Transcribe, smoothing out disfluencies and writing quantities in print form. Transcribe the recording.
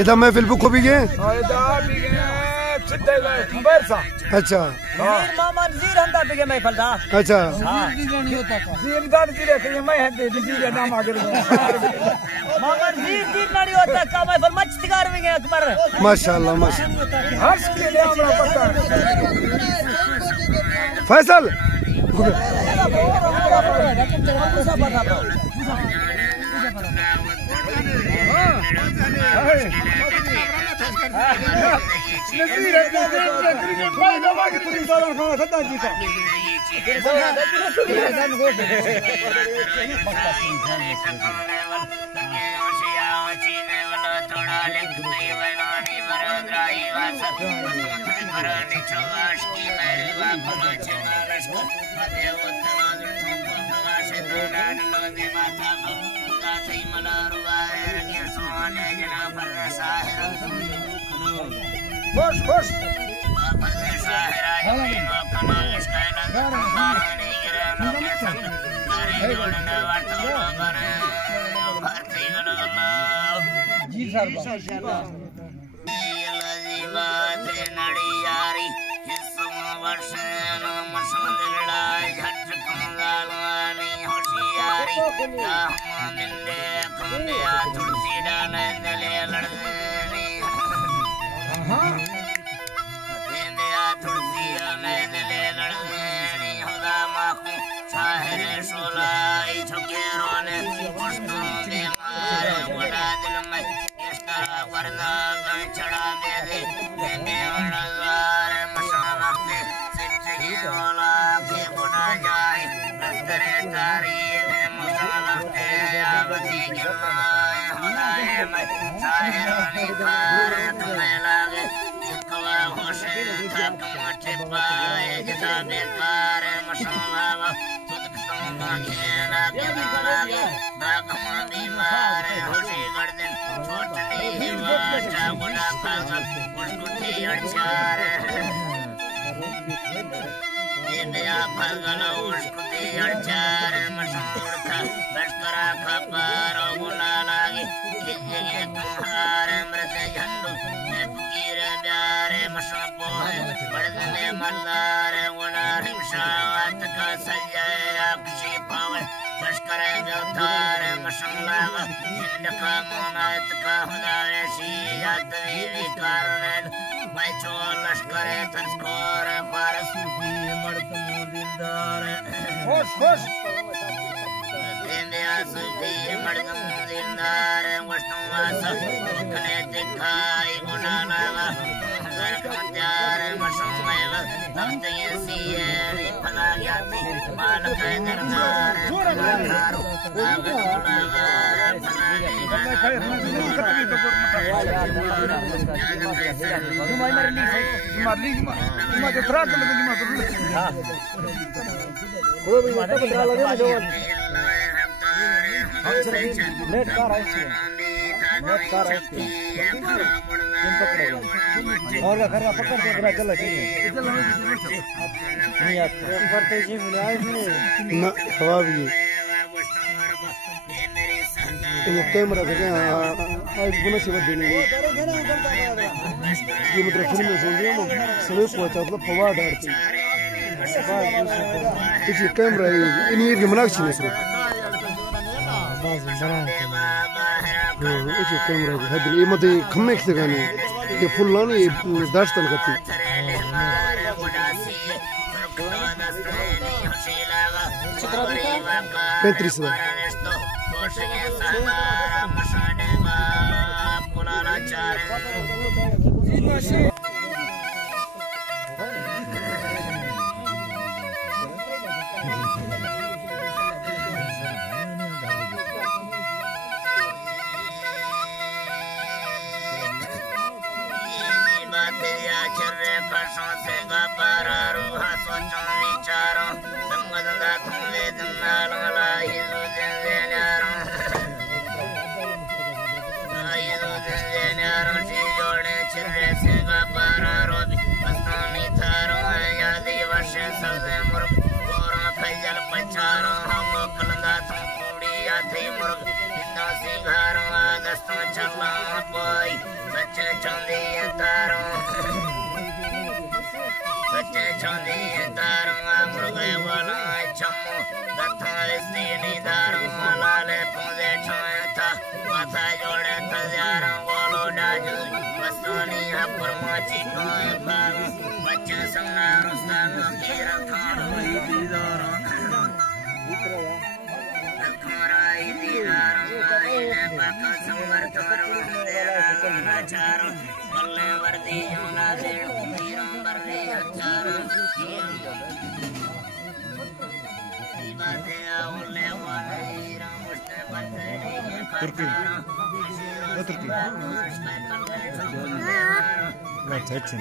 इधर महफिल बुक भी गए। अच्छा मामा जीर हम दाते के महफिल दा। अच्छा हां जीर दाते जीरे के मैं है जीरे नाम आगे मामा जीर नाड़ी होता का महफिल मचतिकार भी गए अकबर। माशाल्लाह माशाल्लाह। हर के लिए हमरा पता है फैसल खुश खुश जी सर और घर पकड़ के चला ना हवा भी ये कैमरा देखे आज गुना से बदल नहीं ये मतलब फिल्म में सुन लिया ना समय पहुंचा मतलब फवा डालते ये कैमरा इन्हीं के मनाक छीने से ये कैमरा हद ये मत खम्मे के गाने ये फुल लाने ये दास्तान करती 35,000 Shut सजे मुर्ग गोरा खजल पचारो हम कलंदा थोड़ी आथे मुर्ग इंदा सिंगारो आगस्तो चला कोई सच चंदी तारो सच चंदी तारो मुर्गे वाला चमो दथा स्तीनी दारो लाले पूजे छाया माथा जोड़े तजारो गोलो डाजू बस्तोनी हपुर माची कोई बार बच्चा संगा रुस्तानो की रखाड़ो ही दीदारो रखाराई दीदारो आईने बाका संगर तारो देरा लोना चारो बल्ले वर्दी जोना देड़ तीरों बर्री हचारो बाते आउले वालीरा मुश्ते बतरी तुर्की तुर्की अच्छा अच्छा